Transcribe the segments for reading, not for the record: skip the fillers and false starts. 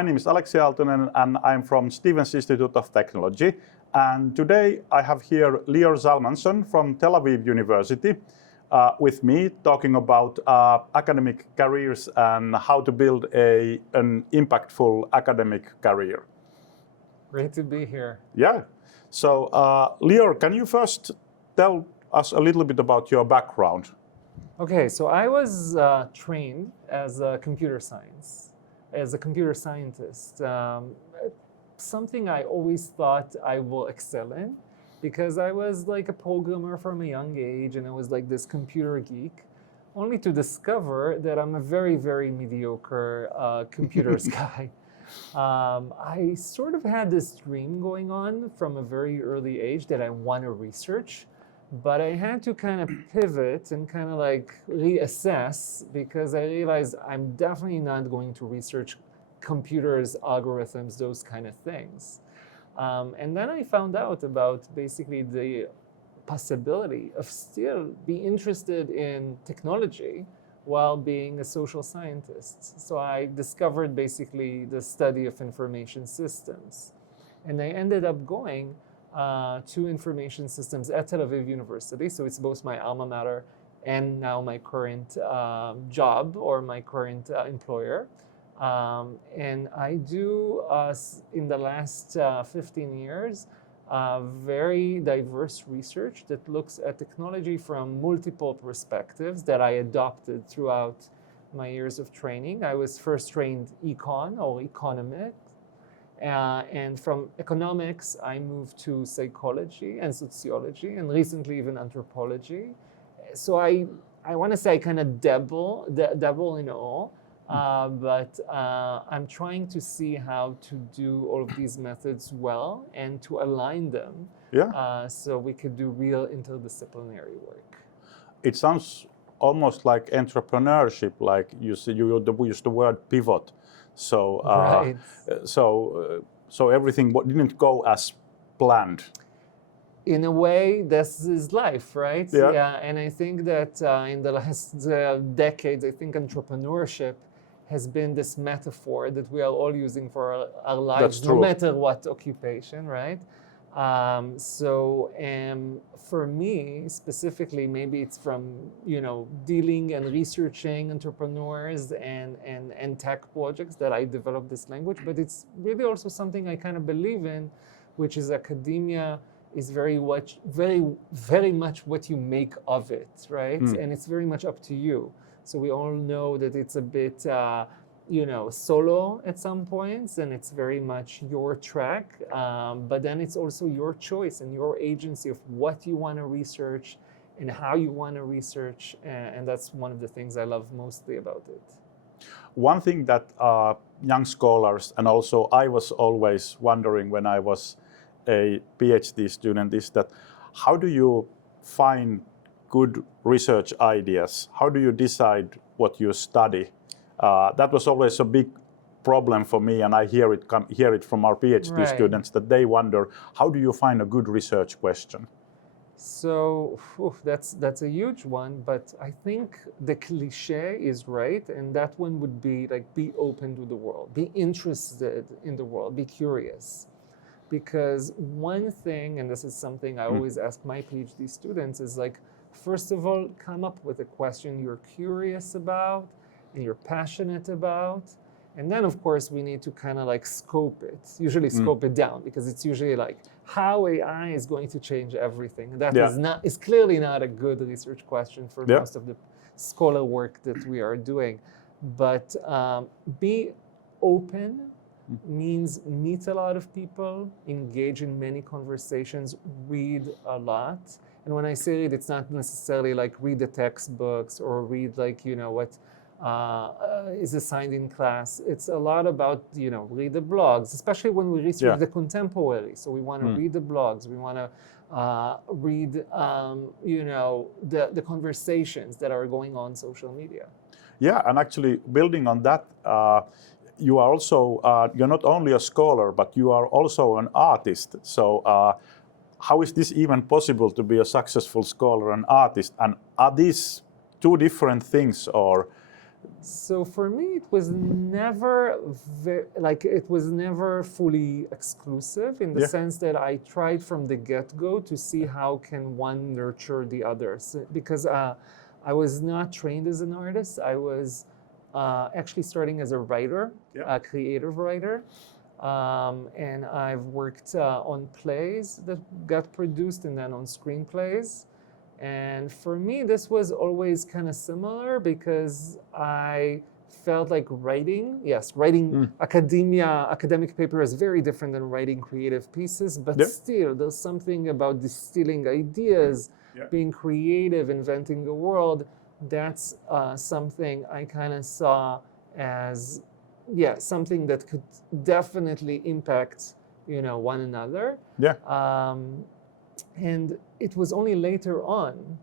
My name is Aleksi Aaltonen and I'm from Stevens Institute of Technology. And today I have here Lior Zalmanson from Tel Aviv University with me talking about academic careers and how to build an impactful academic career. Great to be here. Yeah. So Lior, can you first tell us a little bit about your background? Okay, so I was trained as a computer scientist. Something I always thought I will excel in, because I was like a programmer from a young age and I was like this computer geek, only to discover that I'm a very, very mediocre computers guy. I sort of had this dream going on from a very early age that I want to research, but I had to kind of pivot and kind of like reassess, because I realized I'm definitely not going to research computers, algorithms, those kind of things. And then I found out about basically the possibility of still be interested in technology while being a social scientist. So I discovered basically the study of information systems. And I ended up going to information systems at Tel Aviv University. So it's both my alma mater and now my current job or my current employer. And I do, in the last 15 years, very diverse research that looks at technology from multiple perspectives that I adopted throughout my years of training. I was first trained econ or economics. And from economics, I moved to psychology and sociology, and recently even anthropology. So I want to say I kind of dabble in all, but I'm trying to see how to do all of these methods well and to align them, so we could do real interdisciplinary work. It sounds almost like entrepreneurship, like you used the word pivot. So, right. So everything didn't go as planned. In a way, this is life, right? Yeah. And I think that in the last decades, I think entrepreneurship has been this metaphor that we are all using for our lives, no matter what occupation, right? For me specifically, maybe it's from dealing and researching entrepreneurs and tech projects that I developed this language, but it's really also something I kind of believe in, which is academia is very much what you make of it, right? And it's very much up to you. So we all know that it's a bit solo at some points, and it's very much your track, but then it's also your choice and your agency of what you want to research and how you want to research, and that's one of the things I love mostly about it. One thing that young scholars, and also I was always wondering when I was a PhD student, is that how do you find good research ideas? How do you decide what you study? That was always a big problem for me, and I hear it from our PhD students that they wonder, how do you find a good research question? So that's a huge one, but I think the cliche is right, and that one would be like, be open to the world, be interested in the world, be curious. Because one thing, and this is something I always ask my PhD students, is like, first of all, come up with a question you're curious about and you're passionate about. And then, of course, we need to kind of like scope it, usually scope it down, because it's usually like how AI is going to change everything. That is clearly not a good research question for most of the scholar work that we are doing. But be open means meet a lot of people, engage in many conversations, read a lot. And when I say read, it's not necessarily like read the textbooks or read like, what is assigned in class. It's a lot about, read the blogs, especially when we research the contemporary. So we want to read the blogs. We want to read, the conversations that are going on social media. Yeah, and actually building on that, you are also, you're not only a scholar, but you are also an artist. So how is this even possible to be a successful scholar and artist? And are these two different things, or So for me, it was never it was never fully exclusive in the sense that I tried from the get-go to see how can one nurture the others. Because I was not trained as an artist. I was actually starting as a writer, a creative writer. And I've worked on plays that got produced and then on screenplays. And for me, this was always kind of similar because I felt like writing academic paper is very different than writing creative pieces, but still there's something about distilling ideas, being creative, inventing the world. That's something I kind of saw as, something that could definitely impact, one another. And it was only later on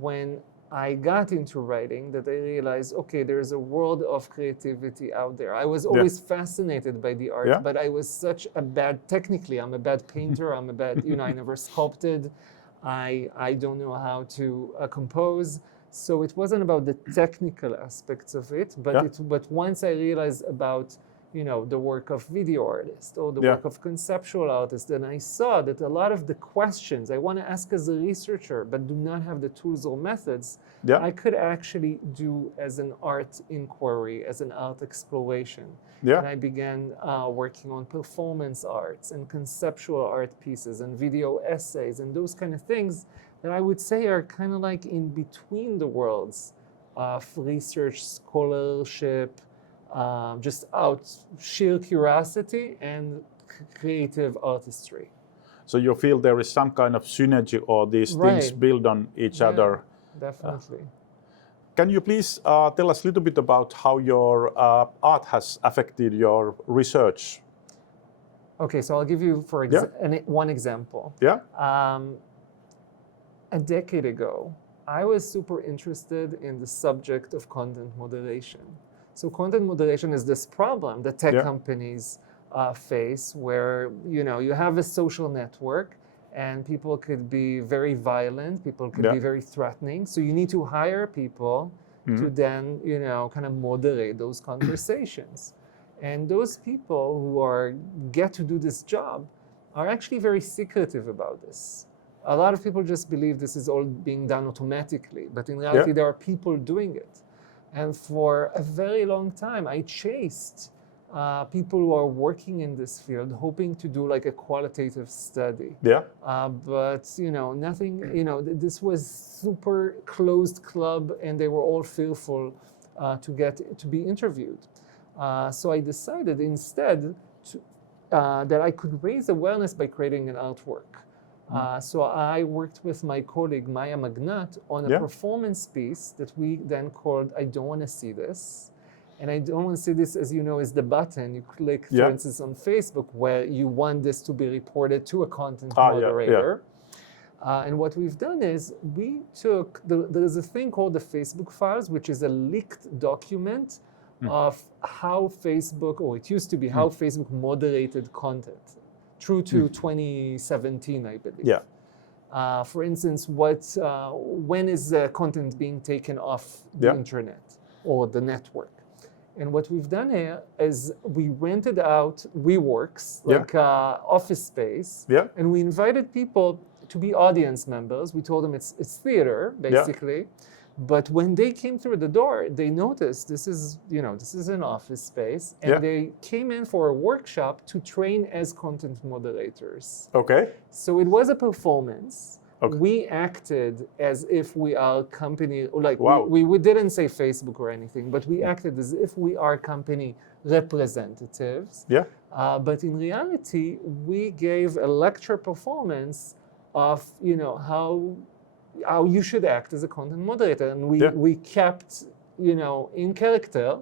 when I got into writing that I realized, okay, there's a world of creativity out there. I was always fascinated by the art, but I was technically, I'm a bad painter, I'm a bad, I never sculpted. I don't know how to compose. So it wasn't about the technical aspects of it, but once I realized about the work of video artists or the work of conceptual artists, then I saw that a lot of the questions I want to ask as a researcher, but do not have the tools or methods, I could actually do as an art inquiry, as an art exploration. And I began working on performance arts and conceptual art pieces and video essays and those kind of things that I would say are kind of like in between the worlds of research, scholarship, just out sheer curiosity and creative artistry. So you feel there is some kind of synergy, or these things build on each other? Definitely. Can you please tell us a little bit about how your art has affected your research? Okay, so I'll give you one example. A decade ago, I was super interested in the subject of content moderation. So content moderation is this problem that tech companies face where, you have a social network and people could be very violent, people could be very threatening. So you need to hire people to then, kind of moderate those conversations. And those people who get to do this job are actually very secretive about this. A lot of people just believe this is all being done automatically, but in reality, there are people doing it. And for a very long time, I chased people who are working in this field, hoping to do like a qualitative study. But, nothing, this was super closed club and they were all fearful to be interviewed. So I decided instead that I could raise awareness by creating an artwork. So I worked with my colleague Maya Magnat on a performance piece that we then called I Don't Want to See This. And I Don't Want to See This, as you know, is the button you click, for instance, on Facebook, where you want this to be reported to a content moderator. And what we've done is we took, there's a thing called the Facebook files, which is a leaked document of how Facebook, or it used to be how Facebook moderated content. True to 2017, I believe. For instance, when is content being taken off the internet or the network? And what we've done here is we rented out WeWorks, like office space, and we invited people to be audience members. We told them it's theater, basically. But when they came through the door, they noticed this is an office space, and they came in for a workshop to train as content moderators. So it was a performance. We acted as if we are company, like we didn't say Facebook or anything, but we acted as if we are company representatives. But in reality, we gave a lecture performance of how you should act as a content moderator, and we kept in character,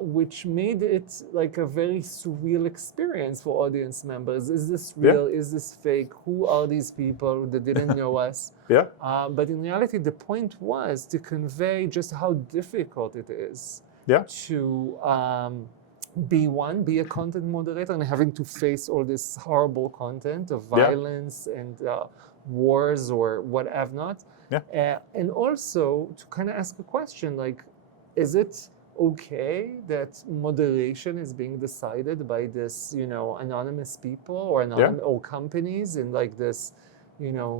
which made it like a very surreal experience for audience members. Is this real? Is this fake? Who are these people that didn't know us? But in reality, the point was to convey just how difficult it is to be a content moderator and having to face all this horrible content of violence and wars or what have not. And also to kind of ask a question like, is it okay that moderation is being decided by this, anonymous people or or companies in like this,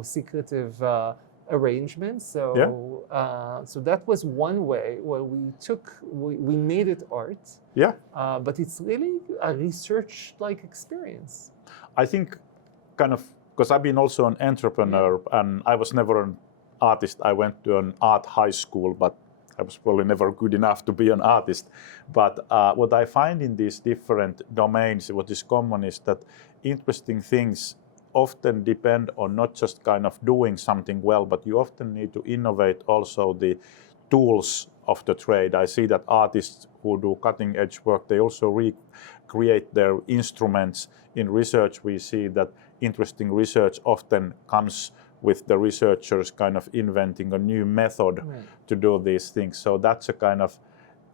secretive arrangement? So so that was one way where we made it art. Yeah. But it's really a research-like experience. I think kind of, because I've been also an entrepreneur and I was never an artist. I went to an art high school, but I was probably never good enough to be an artist. But what I find in these different domains, what is common is that interesting things often depend on not just kind of doing something well, but you often need to innovate also the tools of the trade. I see that artists who do cutting edge work, they also recreate their instruments. In research, we see that interesting research often comes with the researchers kind of inventing a new method to do these things. So that's a kind of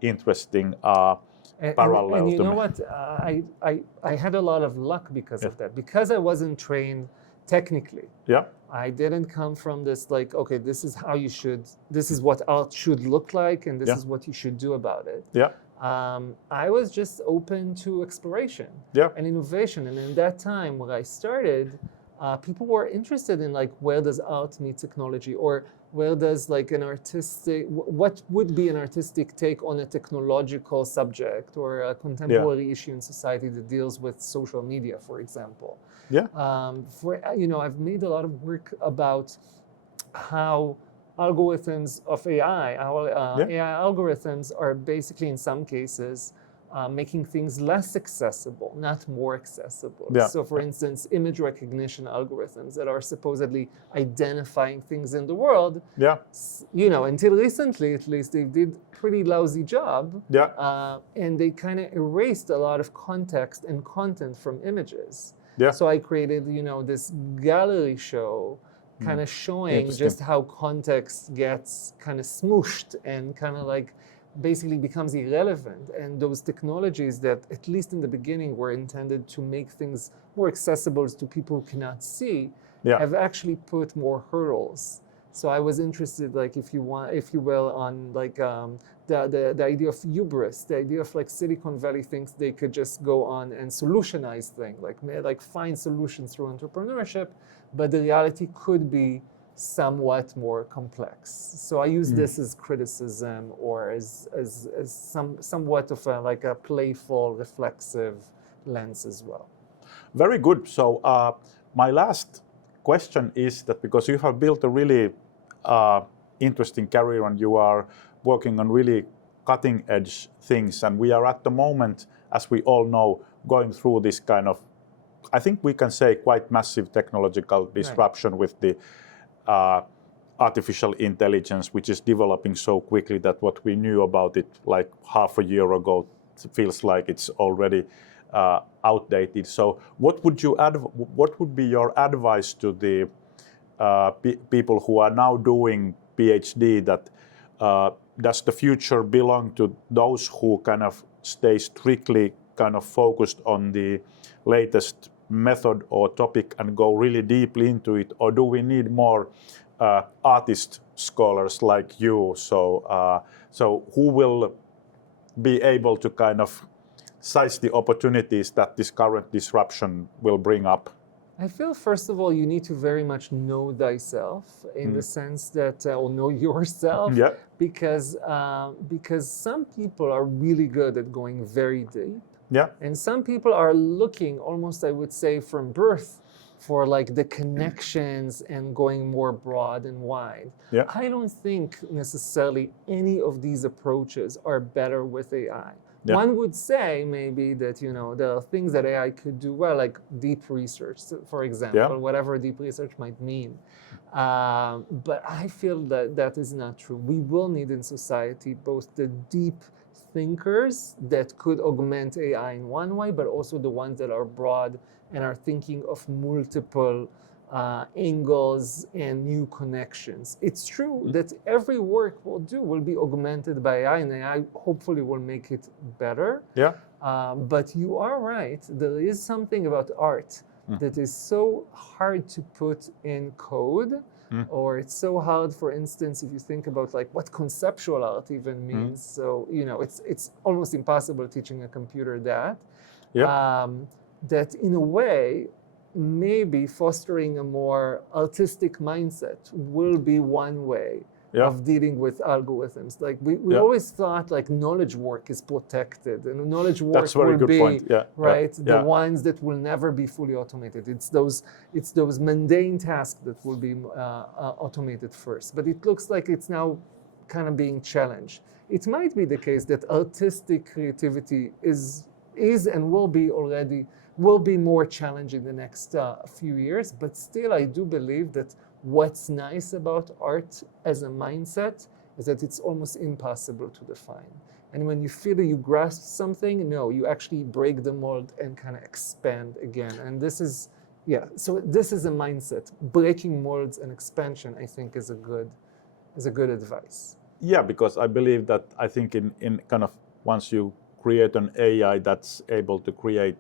interesting parallel. And you know what? I had a lot of luck because of that. Because I wasn't trained technically. Yeah. I didn't come from this like, okay, this is what art should look like, and this is what you should do about it. Yeah. I was just open to exploration and innovation. And in that time when I started, people were interested in like, where does art meet technology, or where does like what would be an artistic take on a technological subject or a contemporary issue in society that deals with social media, for example. Yeah. I've made a lot of work about how algorithms of AI, AI algorithms are basically in some cases making things less accessible, not more accessible. Yeah. So for instance, image recognition algorithms that are supposedly identifying things in the world, until recently at least, they did a pretty lousy job. Yeah. And they kind of erased a lot of context and content from images. Yeah. So I created, this gallery show kind of showing just how context gets kind of smooshed and kind of like basically becomes irrelevant. And those technologies that, at least in the beginning, were intended to make things more accessible to people who cannot see, have actually put more hurdles. So I was interested, like, if you will, on like the idea of hubris, the idea of like Silicon Valley thinks they could just go on and solutionize things, like find solutions through entrepreneurship, but the reality could be somewhat more complex. So I use this as criticism, or as somewhat of a playful, reflexive lens as well. Very good. So my last question is that, because you have built a really interesting career and you are working on really cutting edge things, and we are at the moment, as we all know, going through this kind of, I think we can say, quite massive technological disruption with the artificial intelligence, which is developing so quickly that what we knew about it like half a year ago feels like it's already outdated. So what would be your advice to the people who are now doing PhD, that does the future belong to those who kind of stay strictly kind of focused on the latest method or topic and go really deeply into it, or do we need more artist scholars like you? So who will be able to kind of seize the opportunities that this current disruption will bring up? I feel, first of all, you need to very much know thyself, in the sense that, or know yourself, because some people are really good at going very deep. Yeah. And some people are looking almost, I would say, from birth for like the connections and going more broad and wide. Yeah. I don't think necessarily any of these approaches are better with AI. Yeah. One would say maybe that, there are things that AI could do well, like deep research, for example, whatever deep research might mean. But I feel that that is not true. We will need in society both the deep thinkers that could augment AI in one way, but also the ones that are broad and are thinking of multiple angles and new connections. It's true that every work we'll do will be augmented by AI, and AI hopefully will make it better. Yeah. But you are right. There is something about art that is so hard to put in code, or it's so hard, for instance, if you think about like what conceptual art even means. So, it's almost impossible teaching a computer that. That in a way, maybe fostering a more artistic mindset will be one way of dealing with algorithms. Like we always thought like knowledge work is protected, and knowledge work will be the ones that will never be fully automated. It's those mundane tasks that will be automated first. But it looks like it's now kind of being challenged. It might be the case that artistic creativity is and will be more challenging in the next few years. But still, I do believe that what's nice about art as a mindset is that it's almost impossible to define. And when you feel that you grasp something, no, you actually break the mold and kind of expand again. And this is a mindset. Breaking molds and expansion, I think, is a good advice. Yeah, because I believe that I think in kind of once you create an AI that's able to create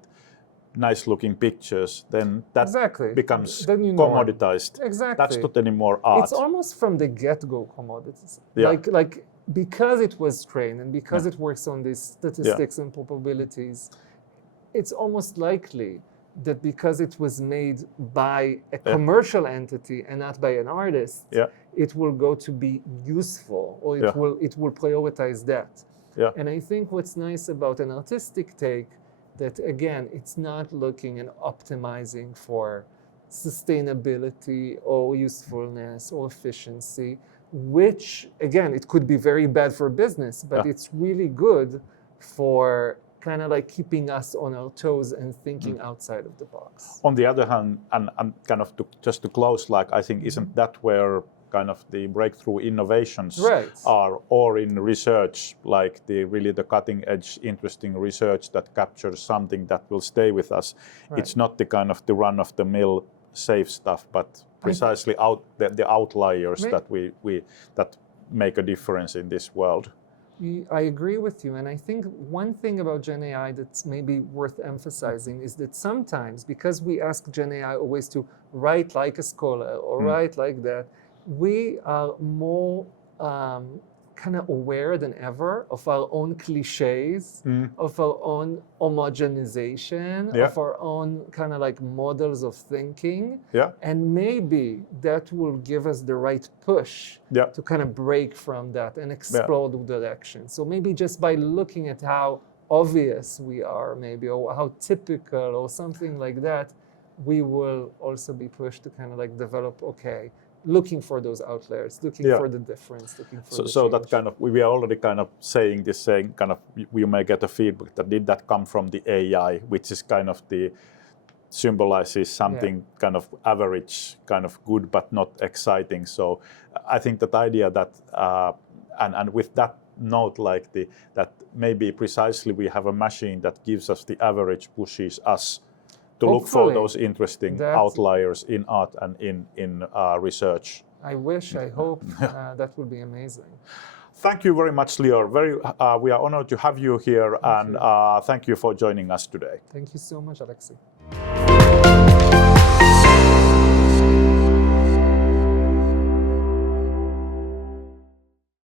nice looking pictures, then that becomes commoditized. Exactly. That's not anymore art. It's almost from the get-go commodities. Like because it was trained and because it works on these statistics and probabilities, it's almost likely that because it was made by a commercial entity and not by an artist, it will go to be useful, or it will prioritize that. And I think what's nice about an artistic take, that again, it's not looking and optimizing for sustainability or usefulness or efficiency, which again, it could be very bad for business, but it's really good for kind of like keeping us on our toes and thinking outside of the box. On the other hand, and kind of just to close, like I think isn't that where kind of the breakthrough innovations are, or in research, like the cutting edge, interesting research that captures something that will stay with us. It's not the kind of the run of the mill safe stuff, but precisely the outliers that that make a difference in this world. I agree with you, and I think one thing about Gen AI that's maybe worth emphasizing is that sometimes, because we ask Gen AI always to write like a scholar or write like that, we are more kind of aware than ever of our own cliches, of our own homogenization, of our own kind of like models of thinking. And maybe that will give us the right push to kind of break from that and explore the direction. So maybe just by looking at how obvious we are, maybe, or how typical or something like that, we will also be pushed to kind of like develop, looking for those outliers, looking for the difference, looking for the change. So that kind of, we are already kind of saying kind of, you may get a feedback that did that come from the AI, which is kind of symbolizes something kind of average, kind of good, but not exciting. So I think that idea that, and with that note, like that maybe precisely we have a machine that gives us the average, pushes us to look for those interesting outliers in art and in research. I hope that would be amazing. Thank you very much, Lior. We are honored to have you here, and thank you for joining us today. Thank you so much, Aleksi.